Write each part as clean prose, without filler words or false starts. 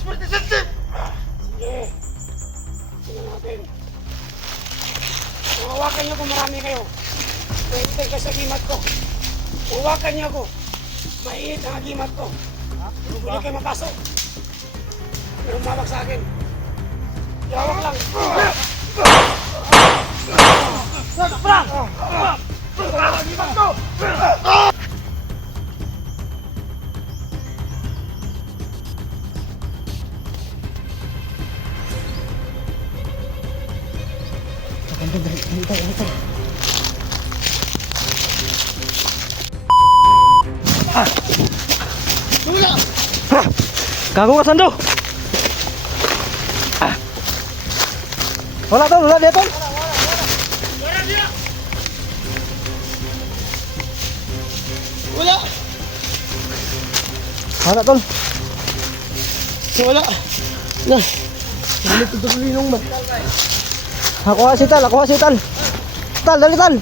Sige. Tingnan natin. Hawakan niyo kung marami kayo. Mahintay ka sa gimat ko. Hawakan niyo ako. Mainit ang agimat ko. Hindi kayo mapasok. Pero umawak sa akin. Hawak lang. Agimat ko! Gago ka, Sando! Wala tol, wala dia tol. Wala! Wala tol. Wala! Na! Dali ito linong ba? Ako si Tal, ako si Tal. Tal, dali Tal.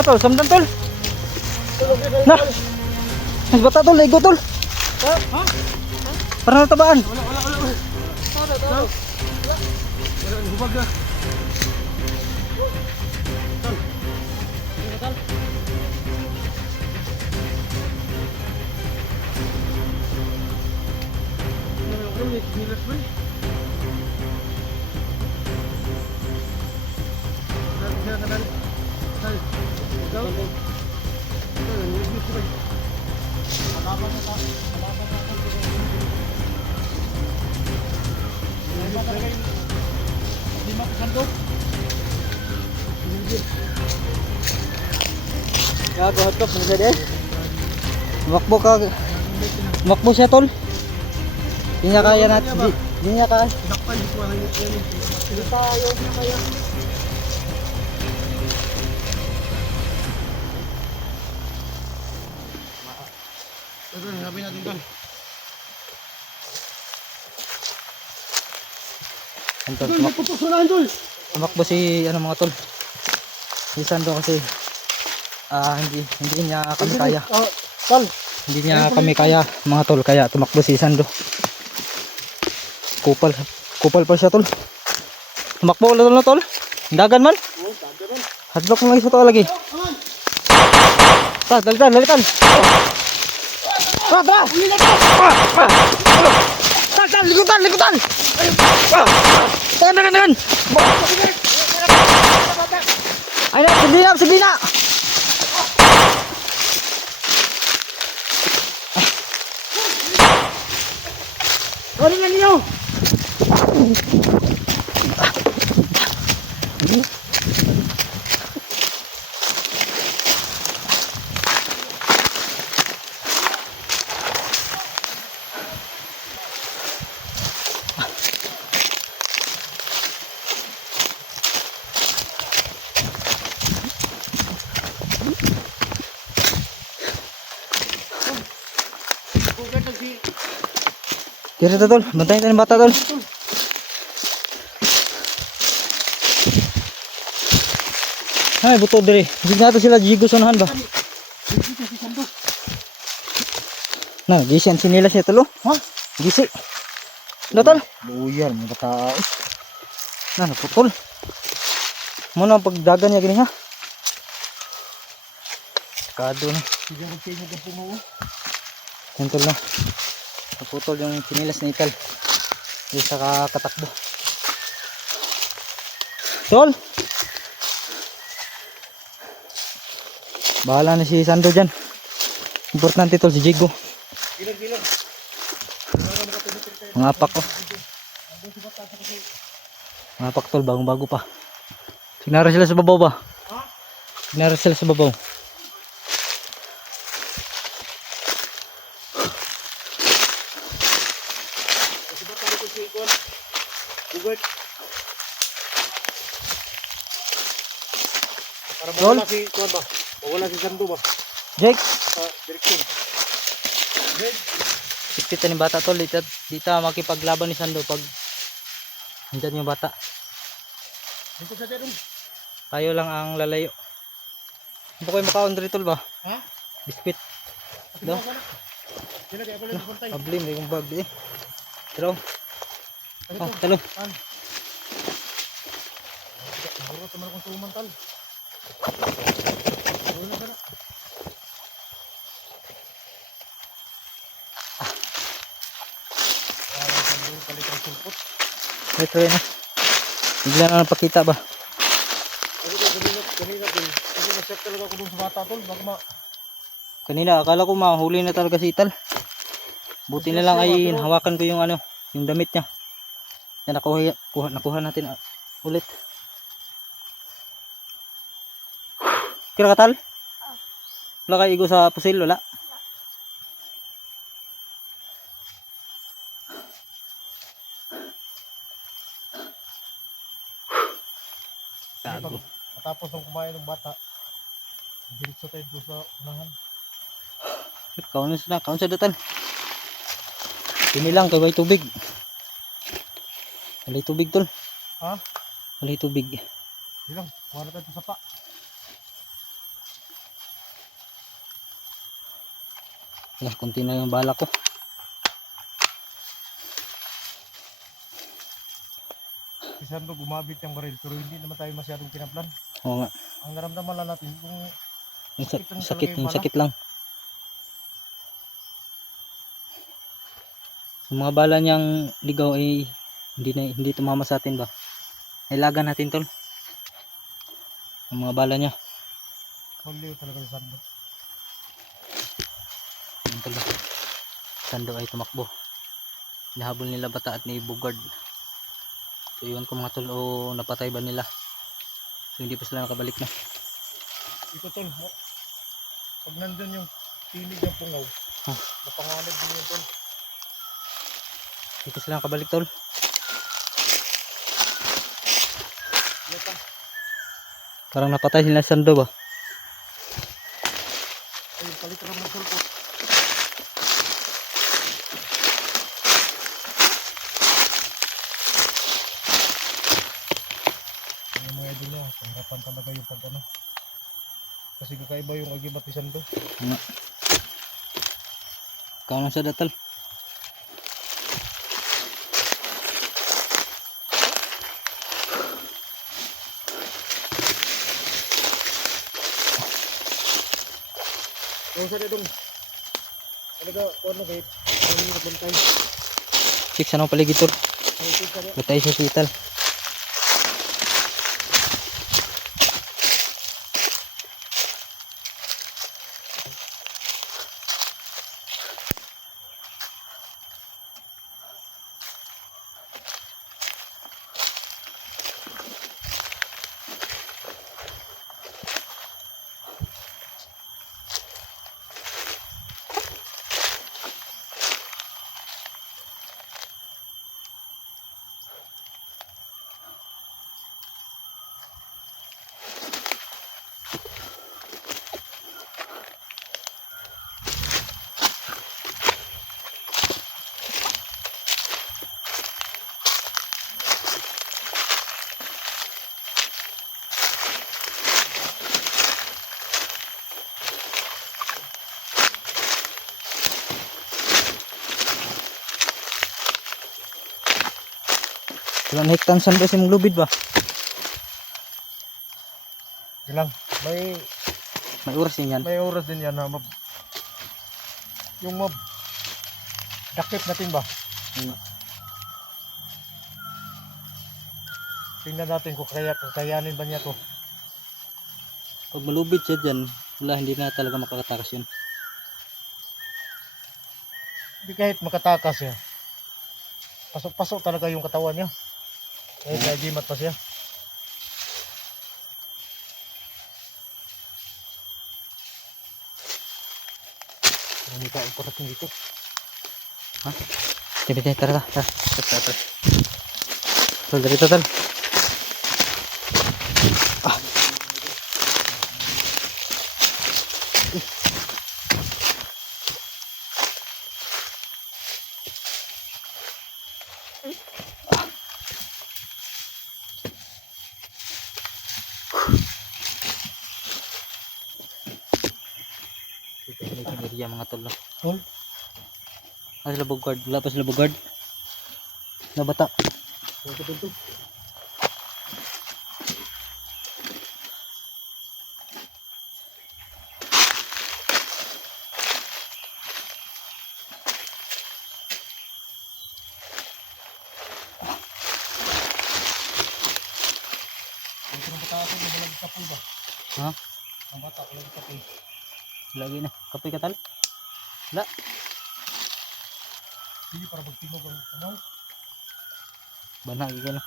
Tol, samdan tol. Nah. Mas bata tol, ligo tol. Ha? Para natabaan. Wala. Hubag na. Gago hotdog mga dede. Makbo ka. Makbo siya tol. Di niya kaya natin. Di niya kaya. Sabi natin tol. Tol, Pupusunan tol. tumakbo si ano mga tol. Si Sando kasi hindi niya kami kaya. Tol. Hindi niya kami kaya mga tol, kaya tumakbo si Sando. Kupal pa siya tol. Tumakbo ulit na tol. Dagan man. Hadlock mo lang isa to lagi. Dalitan. Tara. Likutan. Tangan. Ay na, sige na. Ano na niyo? Tira ta tol, bantayin tayo ng bata tol. Ay, buto dire. Hindi nato sila gigusunahan ba? Na, gisi ang sinilas niya tol. Ha? Gisi. Na tol. Buyar, mga tao. Na, naputol. Muna ang pagdagan niya gini ha. Kado na. Yan tol na. Naputol yung sinilas ni Ital. Di sa katakbo. Tol! Bahala na si Sando dyan. Importante tol si Jigo. Mga apak ko. Mga apak tol, bagong bago pa. Signara sila sa babaw ba? Signara sila sa babaw. Para mawala si Kuan ba? Mawala si Sando ba? Jake! Direksyon. Siktit ni bata tol. Dito makipaglaban ni Sando pag Nandyan yung bata. Dito sa dito. Tayo lang ang lalayo. Hindi kayo makaon dito ba? Ha? Bispit. Do? Dito kaya ako lang puntay. Ablim, may kong bag eh. Pero, Dito. oh, talo. An. Buro teman kong sumantal. Wala ba na? Wala sa dulo palit ang sulpot. May try na. Bigla na napakita ba? Ako din kanina din. Kasi na-check talaga ako dun sa bata tol. Baka Kanina, akala ko mahuli na talaga si Ital. Buti na lang ay hawakan ko yung ano, yung damit niya. Yan, nakuha natin ulit. Kira ka Tal? Wala kayo igo sa pusil, wala? Gago. matapos ng kumain ng bata, diretso tayo doon sa unahan. Kaon sa datan. Ini lang kay may tubig. Walay tubig tol. Ha? Walay tubig. Hindi lang, kuha na tayo sa sapa. Yan, kunti na yung bala ko. Si Sandro gumabit yung baril pero hindi naman tayo masyadong pinaplan. Oo nga. Ang naramdaman lang natin kung Yung sakit lang. Yung mga bala niyang ligaw ay hindi tumama sa atin ba? Ilagan natin tol. Yung mga bala niya. Maliw talaga si Sandro. Yung tol ba? Sando ay tumakbo. Hinahabol nila bata at ni Bugard. So iwan ko mga tol o napatay ba nila. So hindi pa sila nakabalik na. Ito tol, pag nandun yung tinig ng pungaw, napanganib din yun tol. Hindi pa sila nakabalik tol. Ito. Parang napatay sila sa Sando ba? Ayun, palit rin ng sulpot. Yung mga idol niya, pahirapan talaga yung pag ano. Kasi kakaiba yung agimat ni Sando. Nga. Kaon sa datal. Kung sa dedong, talaga, kung ano kahit, kami na bantay. Sik sa nang paligid tol. Ay, ito sa de. Batay sa hospital. Ilan hektan sando sa mong lubid ba? Ilang, may May oras din yan. may oras din yan na yung dakip natin ba? Tingnan natin kung kakayanin ba niya to. Pag malubid siya dyan, wala, hindi na talaga makakatakas yun. Hindi kahit makatakas siya. Pasok-pasok talaga yung katawan niya. Kahit nagimat pa siya. Hindi ka importante dito. Ha? Tara, tara, tara. Tara. Tol, dito tol. area mga tol. No? Tol. Ah, sila bugard. Wala pa sila bugard. Na bata. Ito, ito. Ito ng bata ito, nabalag kapoy ba? Ha? Ang bata, walang kapoy. Lagi na. Kapoy ka tal? Wala. Hindi para magtinog ang tanaw. Banag ka na.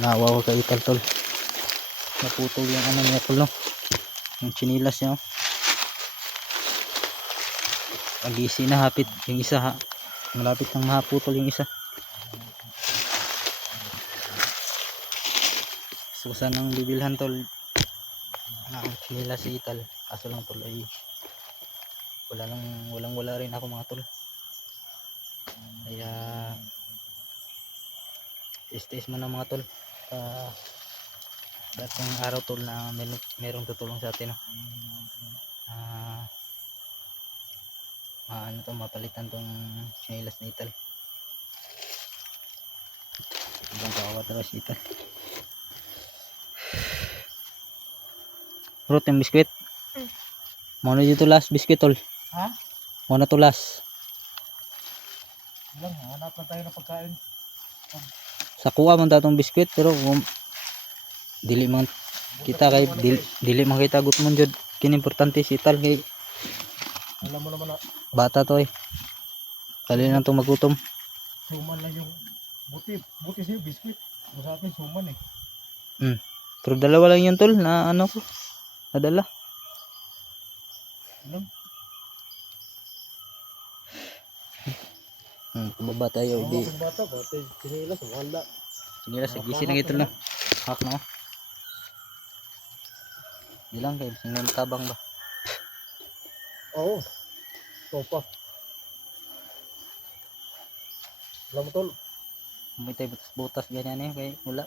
Nawawa ka ital tol. Naputol yung ano niya tol no. Yung chinilas niya. Oh. Pag-isi na hapit yung isa ha. Malapit nang mahaputol yung isa. So sanang bibilhan tol. Ang chinilas si ital. Kaso lang tol ay wala rin ako mga tol. Kaya tis-tis mo na mga tol. Dating araw tol na merong tutulong sa atin no? Ano to, mapalitan tong chinilas na ital. Ibang kawawa talaga si ital. Fruit yung biskwit. Muna dito last biskwit tol. Ha? Muna to last. Walang, hanap na tayo ng pagkain. Sa kuha man tatong biskwit pero dili man kita kay dili man kita gutmon jud. Kini importante si ital kay Alam mo naman na bata to eh. Kali na to magutom. suman lang yung buti sa'yo biskuit. Sa akin suman eh. Pero dalawa lang yun tol na ano ko. Nadala. Alam? Baba tayo. Di. Ang bata, bata, sinilas, wala. Sinilas, gisi na ito lang. Hak na. Ilang kayo, singin tabang ba? Oo. Sopa. Alam mo tol, May tayo butas ganyan eh. Kaya wala.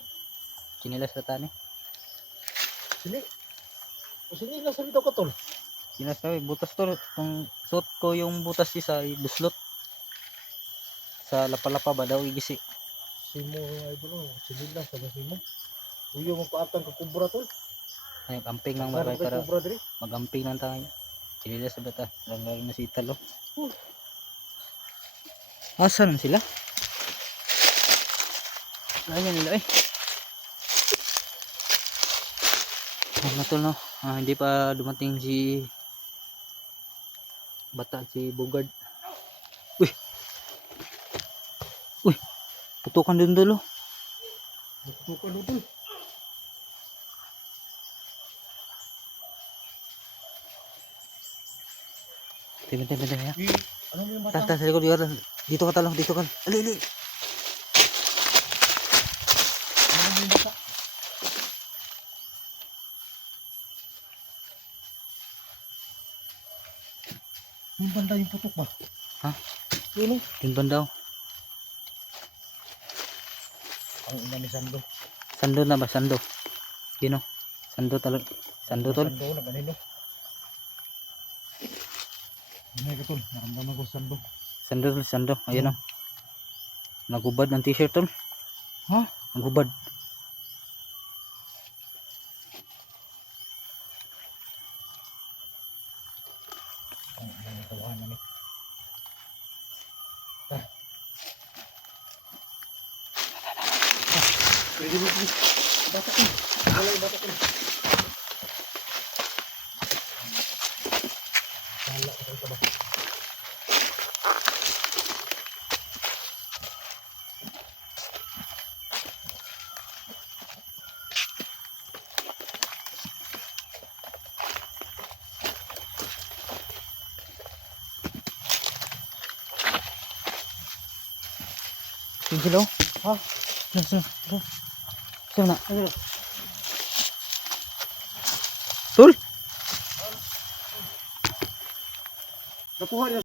Sinilas na tani. sinilas sabi daw ka tol. Sinilas tayo, butas to. Kung suot ko yung butas isa, buslot. Sa lapa-lapa ba daw igisi. Simo ay doon, sinilas sabi simo. Uyo mo paatang ka kubra tol. Ay, amping lang maray para kubra diri. magamping lang tayo. Sinilas na ba ta? Lalo na si Italo. Asan sila? Ayan nila eh. Ano to no? Hindi pa dumating si bata si Bogard. Uy! Uy! Putukan dun dulo. Tutukan doon tol. Tiba-tiba ya. Ano mo yung bata? Tata sa likod dito ka talong, dito ka. Ali. Ano mo yung bata? Yung banda yung putok ba? Ha? Yun Yun bandaw. ang ina ni Sando. Sando na ba? Sando. Yun o. Sando talong. Sando tol. Sando na ganito. Hindi ka tol, naramdaman ko Sando. Sando tol, sando. Ayun o. Nagubad ng t-shirt tol. Ha? Nagubad. Ang ina ni tawanan ni. Pwede mo please. Bata ko. Wala yung bata ko. Bahala ka tayo ka ba? Sige lo. Ha? Sino na? Ano? Tol. Nakuha niya